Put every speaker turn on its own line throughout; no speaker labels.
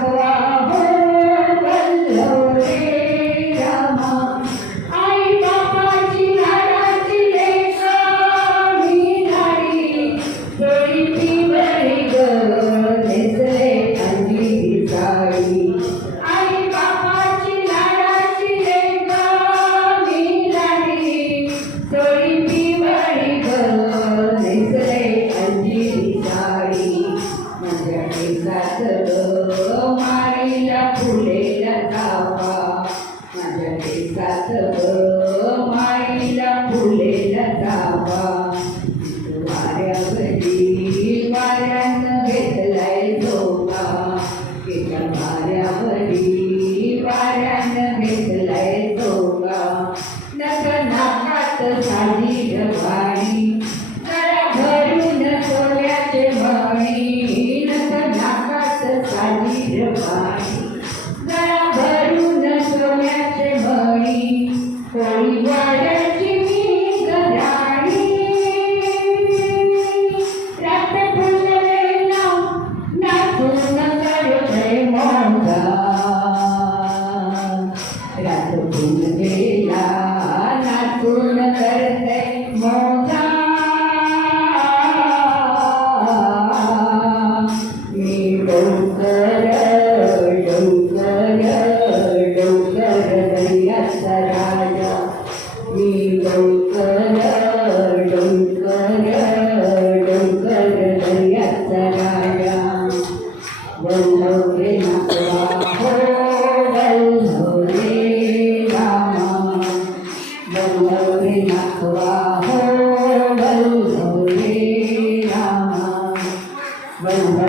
Gracias. फुलेला धावा माझ्या ठिकाच माईला फुलेला धावा वाऱ्या घरी वाऱ्यानं घेतलाय झोपा एका वाऱ्यावरी वाऱ्यानं घेतलाय झोपा नका नाकात झाली रवाणी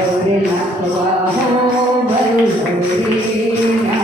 గౌరీ నా ప్రభా గౌరీ నా